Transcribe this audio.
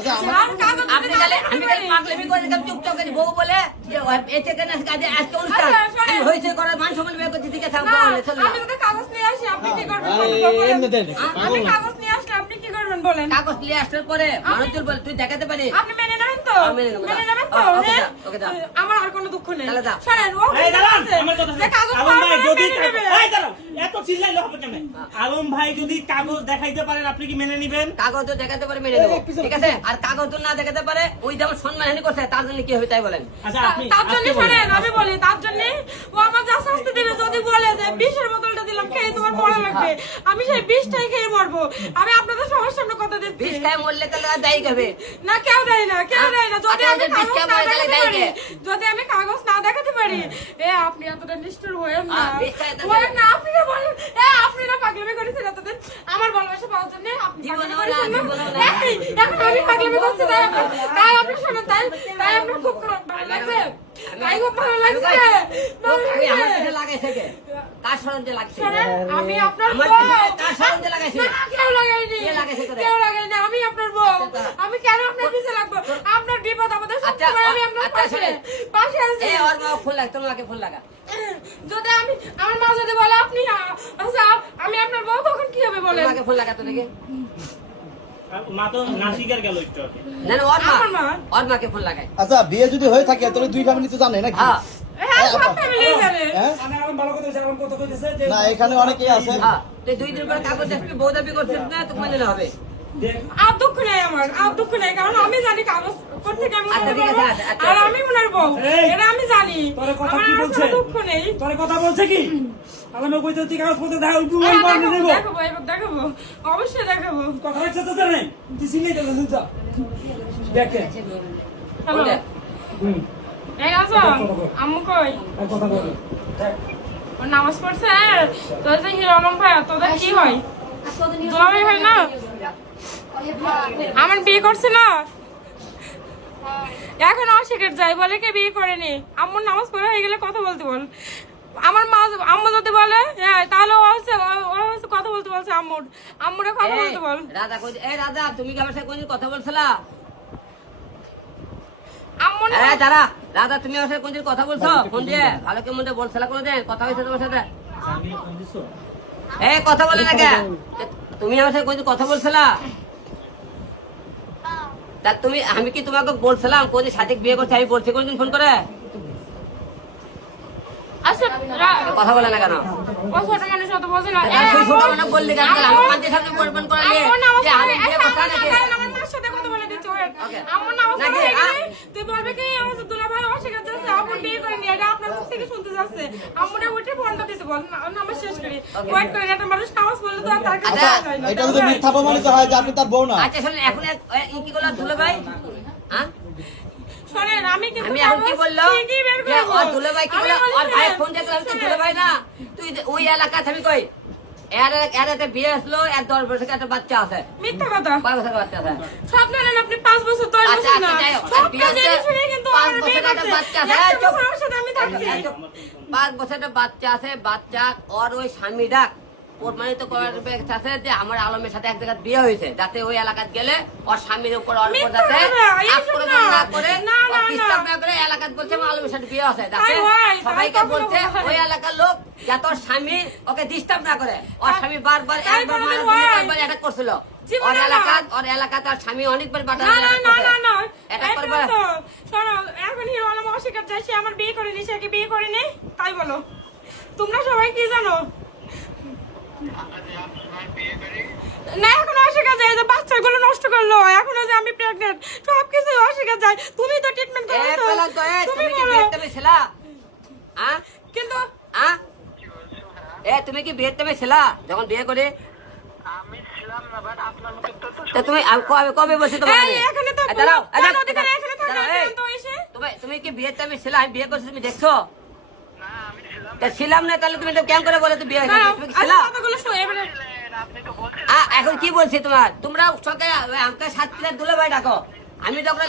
আপনি খালি আমি খালি পাগলামি করে দিলাম চুপচাপ করে বউ বলে যে এতে কেন কাজে আজকে অনুষ্ঠান হয়েছে করার মান সম্মান বের করতে দিকে থাকবো চলে আমি তো কাগজ নিয়ে আসি আপনি কি করবেন আমি কাগজ নিয়ে আসলে আপনি কি করবেন বলেন কাগজ নিয়ে আসার পরে মানুষজন বলে তুই দেখাতে পারি আপনি মেনে নেবেন তো মেনে নেব মেনে নেবেন তো ওকে দাও আমার আর কোনো দুঃখ নেই তাহলে দাও শুনেন ও এই দাঁড়ান আমার কথা যে কাগজ আলম ভাই যদি এই দাঁড়ান এত চিল্লাইলে হবে কেন আলম ভাই যদি কাগজ দেখাইতে পারেন আপনি কি মেনে নেবেন কাগজ তো দেখাতে পারে মেনে নেব ঠিক আছে আর কাগজ তো না দেখাতে পারে ওই যেমন সম্মানহানি করছে তার জন্য কি হবে তাই বলেন আচ্ছা আপনি তার জন্য শুনেন আমি বলি তার জন্য ও আমার যা শাস্তি দিবে যদি বলে যে বিষের বোতলটা দিলাম খেয়ে তোমার মরা লাগবে আমি সেই বিষটাই খেয়ে মরবো আমি আপনাদের সবার সামনে কথা দিচ্ছি বিষ খায় মরলে তাহলে দায়ী হবে না কেউ দেয় না কেউ দেয় না যদি আমি বিষ কাগজ খায় না মরে তাহলে দেখাতে দায়ী পারি কে? যদি আমি কাগজ না দেখাতে পারি আপনি এতটা নিষ্ঠুর হয়েন না বিষ খায় তাহলে- হয়েন না আপনি না বলেন আপনারা পাগলামি করেছেন এতদিন আমার ভালোবাসা পাওয়ার জন্য আপনি জীবনেও পাগলামি না, করেছেন না? জীবনেও না। এখন আমি পাগলামি করছি তাই আপনি শোনেন তাই আপনার খুব ভালো লাগছে তাই খুব ভালো লাগছে ওই আমার কাছে লাগাইছে কে কার সরঞ্জে লাগছে শোনেন, আমি আপনার আমার বউ। কাছে কার সরঞ্জে লাগাইছে না, কেউ লাগায়নি। কে লাগাইছে কোথায়? কেউ লাগায়নি, আমি আপনার বউ। আমি কেন আপনার পিছে লাগবো? আপনার বিপদ আমাদের আচ্ছা, সবসময় আমি আপনার আচ্ছা, পাশে। শোনেন। পাশে আছি। এই ওর মা ফুল লাগ তোমাকে ফুল লাগা যদি আমার মা যদি বলে আপনি আচ্ছা, আমি আপনার বউ তখন কি হবে বলেন? তোমাকে ফুল লাগা তো দেখে মা তো নাসিকার গেল একটু আগে। না না ওর মা আমার মা। ওর মাকে ফুল লাগায় আচ্ছা বিয়ে যদি হয়ে থাকে তাহলে দুই ফ্যামিলি তো জানে নাকি হ্যাঁ হ্যাঁ, সব family জানে। হ্যাঁ? না এখানে অনেকেই আছে হ্যাঁ তুই 2 দিন পরে কাগজ আসবি বউ দাবি করছিস না তোকে মেনে নেওয়া হবে আর দুঃখ নেই আমার আর দুঃখ নেই কারণ আমি জানি কাগজ করতে কেমন আচ্ছা, ঠিক আছে, আচ্ছা, আচ্ছা। আর আমি ওনার বউ এই, এটা আমি জানি তোর কথা আমার কি আর বলছে কোনো দুঃখ নেই তোর কথা বলছে কি আলমে কইতে তুই কাগজ পত্র দেখা উঠবো হ্যাঁ, বল দেখাবো, নেব দেখাবো, এবার দেখাবো অবশ্যই দেখাবো কথা হচ্ছে তো জানেন তুই চিল্লাই তো শুনছা দেখে হ্যালো ওটা। হুম এই আছো আম্মু কই আর কথা বল দেখ ওর নামাজ পড়ছে তোর যে হিরো আলম ভাই তোদের কি হয় দুলাভাই হয় না আমার বিয়ে করছে না এখন অস্বীকার যাই বলে কে বিয়ে করেনি আম্মুর নামাজ পড়া হয়ে গেলে কথা বলতে বল আমার মা আম্মু যদি বলে তাহলে ও হচ্ছে কথা বলতে বলছে আম্মুরে কথা এই, বলতে বল রাধা কই এই রাধা তুমি কি আমার সাথে কোনদিন কথা বলছিলা আম্মু না এই দাঁড়া রাধা তুমি আমার সাথে কোনদিন কথা বলছো ফোন দিয়ে ভালো কি মন্দ বলছিলা কোনদিন কথা হয়েছে তোমার সাথে আমি ফোন দিছো এই কথা বলে না কে তুমি আমার সাথে কোনদিন কথা বলছিলা তা তুমি আমি কি তোমাকে বলছিলাম কোনদিন সাথে বিয়ে করছে আমি বলছি কোনদিন ফোন করে আচ্ছা কথা বলে না কেন ও ছোট মানুষ অত বোঝে না তাহলে তুই ছোট মানুষ বললি কেন তাহলে আমার পাঁচের সামনে পরিমাণ করালি যে আমি বিয়ে করতে নাকি আমার মার সাথে কথা বলে দিচ্ছ Okay. আমার নামাজ নাকি, পড়ে হ্যাঁ? গেলে তুই বলবে কি আমার দুলাভাই অস্বীকার যাচ্ছে আপন বিয়ে করেনি এটা আপনার মুখ থেকে শুনতে যাচ্ছে আমনে উঠে ফোনটা দিতে বল নামাজ শেষ করি ওয়েট করে একটা মানুষ নামাজ পড়লে তো আর তার কাছে আচ্ছা, যাওয়া যায় না এটা যদি মিথ্যা প্রমাণিত হয় যে আপনি তার বউ না আচ্ছা শোনেন এখন কি করলো দুলো ভাই হ্যাঁ শোনেন আমি কিন্তু আমি এখন কি বললো ঠিকই বের যে করবো। ওর দুলো ভাই কি আমি বললো ওর বলছি, ভাই ফোন দিয়ে আমি তো দুলো ভাই না তুই ওই এলাকা থাকি কই এর একটা বিয়ে আসলো এর 10 বছরের একটা বাচ্চা আছে মিথ্যা কথা 5 বছরের বাচ্চা আছে সব জানেন আপনি 5 বছর 10 আচ্ছা, বছর না আচ্ছা, যাই হোক, সব বিয়ে জেনে হচ্ছে, শুনে কিন্তু 5 আমার বিয়ে বছরের একটা করছে বাচ্চা আছে, একটা চুপ। বছর আমার সাথে আমি থাকছি 5 বছরের বাচ্চা আছে বাচ্চা ওর ওই স্বামী ডাক প্রমাণিত করার ব্যবস্থা আছে যে আমার আলমের সাথে এক জায়গায় বিয়ে হয়েছে যাতে ওই এলাকাত গেলে ওর স্বামীর উপর অল্প মিথ্যা যাতে কথা, এইসব আক্রমণ না। না করে না, না, ওর disturb না। না করে এলাকাত বলছে আমার আলমের সাথে বিয়ে আছে যাতে তাই হয়, তাই সবাইকে কখনো বলছে হয়। ওই এলাকার লোক যাতে ওর স্বামী ওকে ডিস্টার্ব না করে ওর স্বামী বারবার তাই একবার কখনো মানে হয়। দুইবার অ্যাটাক করছিল জীবনে না। ওর এলাকা তার স্বামী অনেকবার বাটা না না না না না অ্যাটাক এটা করবে তো শোনো এখন হিরো আলম অস্বীকার যায় সে আমার বিয়ে করেনি সে কি বিয়ে করেনি তাই বলো তোমরা সবাই কি জানো না এখন অস্বীকার যায় যে বাচ্চাগুলো নষ্ট করলো এখন যে আমি প্রেগনেন্ট সবকিছু অস্বীকার যায় তুমি তো ট্রিটমেন্ট করেছো তুমি তুমি কি বলো বিয়েতে ছিলা হ্যাঁ কিন্তু হ্যাঁ তুমি কি বিয়েতে ছিলা যখন বিয়ে করে তা তুমি কবে বলছি তোমাকে এই, এখানে তো দাঁড়াও কোন অধিকার এখানে থাকে দাঁড়াও, এই, তো এসে তুমি কি বিয়েতে ছিলা আমি বিয়ে করছি তুমি দেখছো তা ছিলাম না তাহলে তুমি তো কেমন করে বলে তুমি বিয়ে হয়েছে দাঁড়াও, তুমি কি আচ্ছা, ছিলা কথাগুলো শোনো, এবারে এখন কি বলছি তোমার তোমরা সকালে আমাকে 7 প্লেট দুলে ভাই ডাকো আমি যখন